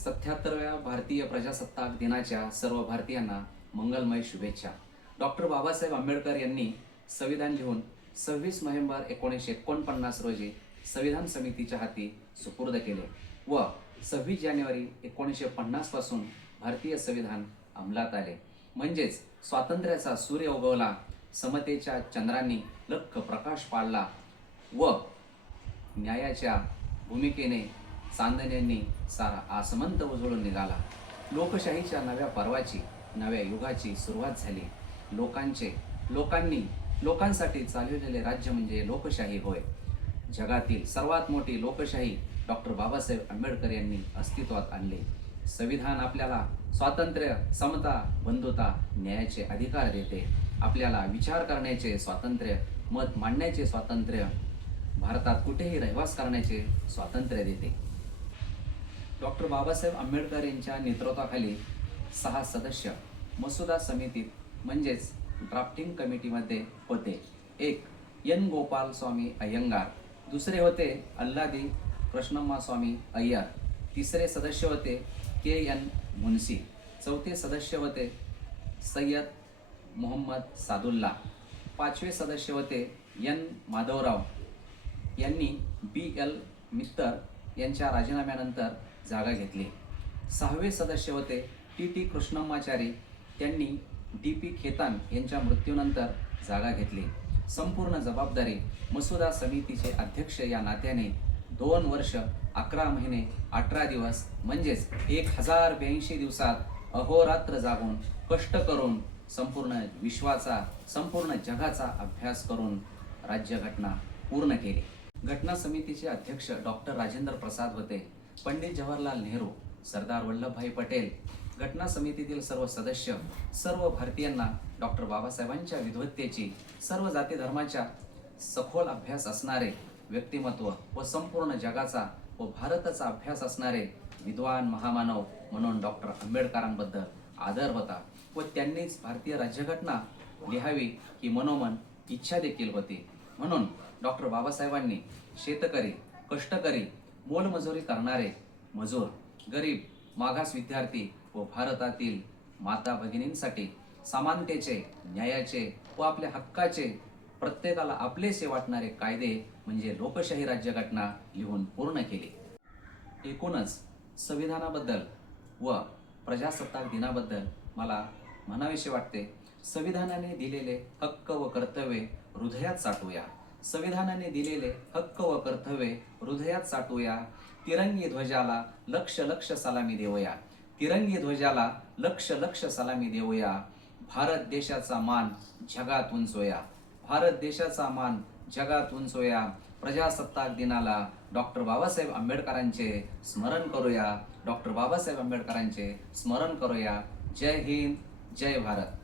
77व्या भारतीय प्रजासत्ताक दिनाच्या सर्व भारतीयांना मंगलमय शुभेच्छा. डॉक्टर बाबासाहेब आंबेडकर यांनी संविधान लिहून 26 नोव्हेंबर 1949 रोजी संविधान समितीच्या हाती सुपूर्द केले व 26 जानेवारी 1950 पासून भारतीय संविधान अंमलात आले. म्हणजेच स्वातंत्र्याचा सूर्य उगवला, समतेच्या चंद्रांनी लख्ख प्रकाश पाडला व न्यायाच्या भूमिकेने चांदण्यांनी सारा आसमंत उजळून निघाला. लोकशाहीच्या नव्या पर्वाची, नव्या युगाची सुरुवात झाली. लोकांसाठी चालविलेले राज्य म्हणजे लोकशाही होय. जगातील सर्वात मोठी लोकशाही डॉक्टर बाबासाहेब आंबेडकर यांनी अस्तित्वात आणले. संविधान आपल्याला स्वातंत्र्य, समता, बंधुता, न्यायाचे अधिकार देते. आपल्याला विचार करण्याचे स्वातंत्र्य, मत मांडण्याचे स्वातंत्र्य, भारतात कुठेही रहिवास करण्याचे स्वातंत्र्य देते. डॉक्टर बाबासाहेब आंबेडकर यांच्या नेतृत्वाखाली 6 सदस्य मसुदा समितीत म्हणजेच ड्राफ्टिंग कमिटीमध्ये होते. 1 एन गोपाल स्वामी अय्यंगार, दुसरे होते अल्लादी कृष्णम्मा स्वामी अय्यर, तिसरे सदस्य होते के एन मुन्सी, चौथे सदस्य होते सय्यद मोहम्मद सादुल्ला, 5वे सदस्य होते एन माधवराव यांनी बी एल मित्तर यांच्या राजीनाम्यानंतर जागा घेतली. 6वे सदस्य होते टी टी कृष्णम्माचारी, त्यांनी डी पी खेतान यांच्या मृत्यूनंतर जागा घेतली. संपूर्ण जबाबदारी मसुदा समितीचे अध्यक्ष या नात्याने 2 वर्ष 11 महिने 18 दिवस म्हणजेच 1082 दिवसात अहोरात्र जागून कष्ट करून संपूर्ण विश्वाचा, संपूर्ण जगाचा अभ्यास करून राज्यघटना पूर्ण केली. घटना समितीचे अध्यक्ष डॉक्टर राजेंद्र प्रसाद होते. पंडित जवाहरलाल नेहरू, सरदार वल्लभभाई पटेल, घटना समितीतील सर्व सदस्य, सर्व भारतीयांना डॉक्टर बाबासाहेबांच्या विद्वत्तेची, सर्व जाती धर्माच्या सखोल अभ्यास असणारे व्यक्तिमत्व व संपूर्ण जगाचा व भारताचा अभ्यास असणारे विद्वान महामानव म्हणून डॉक्टर आंबेडकरांबद्दल आदर होता व त्यांनीच भारतीय राज्यघटना लिहावी ही मनोमन इच्छा देखील होती. म्हणून डॉक्टर बाबासाहेबांनी शेतकरी, कष्टकरी, मोलमजुरी करणारे मजूर, गरीब, मागास विद्यार्थी व भारतातील माता भगिनींसाठी समानतेचे, न्यायाचे व आपल्या हक्काचे, प्रत्येकाला आपलेसे वाटणारे कायदे म्हणजे लोकशाही राज्यघटना लिहून पूर्ण केली. एकूणच संविधानाबद्दल व प्रजासत्ताक दिनाबद्दल मला म्हणावेसे वाटते, संविधानाने दिलेले हक्क व कर्तव्ये हृदयात साठवूया. संविधानाने दिलेले हक्क व कर्तव्ये हृदयात साठवूया. तिरंगी ध्वजाला लक्ष लक्ष सलामी देऊया. तिरंगी ध्वजाला लक्ष लक्ष सलामी देऊया. भारत देशाचा मान जगात उंचवूया. भारत देशाचा मान जगात उंचवूया. प्रजासत्ताक दिनाला डॉक्टर बाबासाहेब आंबेडकरांचे स्मरण करूया. डॉक्टर बाबासाहेब आंबेडकरांचे स्मरण करूया. जय हिंद, जय भारत.